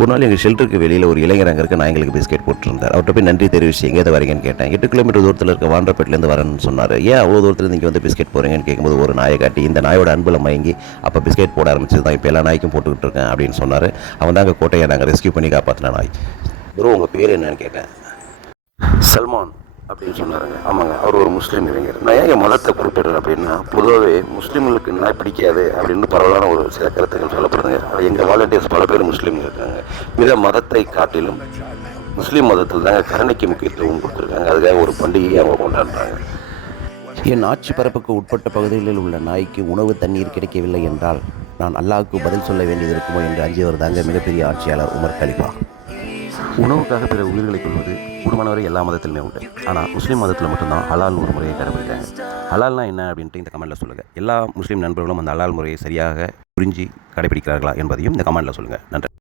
ஒரு நாள் எங்கள் ஷெல்டருக்கு வெளியில் ஒரு இளைஞர் அங்கே இருக்க நாய்களுக்கு பிஸ்கெட் போட்டுருந்தார். அவர்கிட்ட போய் நன்றி தெரிவிச்சு எங்கேயாவது வரீங்கன்னு கேட்டேன். 8 கிலோமீட்டர் தூரத்தில் இருக்க வாண்டப்பேட்டிலேருந்து வரேன்னு சொன்னார். ஏன் அவ்வளோ தூரத்தில் இங்கே வந்து பிஸ்கெட் போகிறீங்கன்னு கேட்கும்போது ஒரு நாயை காட்டி இந்த நாயோட அன்பில் மயங்கி அப்போ பிஸ்கெட் போட ஆரம்பிச்சது தான் இப்போ எல்லா நாய்க்கும் போட்டுக்கிட்டு இருக்கேன் அப்படின்னு சொன்னார். அவன் தான் அங்கே கோட்டையை நாங்கள் ரெஸ்கியூ பண்ணி காப்பாற்றின நாய். ப்ரோ உங்கள் பேர் என்னன்னு கேட்டேன். சல்மான் அப்படின்னு சொன்னாருங்க. ஆமாங்க, அவர் ஒரு முஸ்லீம் இளைஞர். நான் ஏன் மதத்தை குறிப்பிடுறேன் அப்படின்னா, பொதுவாகவே முஸ்லீம்களுக்கு நாய் பிடிக்காது அப்படின்னு பரவலான ஒரு சில கருத்துக்கள் சொல்லப்படுதுங்க. எங்கள் வாலண்டியர்ஸ் பல பேர் முஸ்லீம் இருக்காங்க. மிக மதத்தை காட்டிலும் முஸ்லீம் மதத்தில் தாங்க கருணைக்கு முக்கியத்துவம் கொடுத்துருக்காங்க. அதுக்காக ஒரு பண்டிகையை அவங்க கொண்டாடுறாங்க. என் ஆட்சி பரப்புக்கு உட்பட்ட பகுதிகளில் உள்ள நாய்க்கு உணவு தண்ணீர் கிடைக்கவில்லை என்றால் நான் அல்லாஹ்வுக்கு பதில் சொல்ல வேண்டியது இருக்குமோ என்று அஞ்சியவர் தாங்க மிகப்பெரிய ஆட்சியாளர் உமர் கலிஃபா. உணவுக்காக பிற உயிர்களை கொள்வது கூடுமானவரை எல்லா மதத்திலுமே உண்டு. ஆனால் முஸ்லீம் மதத்தில் மட்டும்தான் ஹலால் ஒரு முறையை கடைபிடிக்கிறாங்க. ஹலால்னா என்ன அப்படின்ட்டு இந்த கமெண்ட்டில் சொல்லுங்கள். எல்லா முஸ்லீம் நண்பர்களும் அந்த ஹலால் முறையை சரியாக புரிஞ்சு கடைபிடிக்கிறார்களா என்பதையும் இந்த கமெண்ட்டில் சொல்லுங்கள். நன்றி.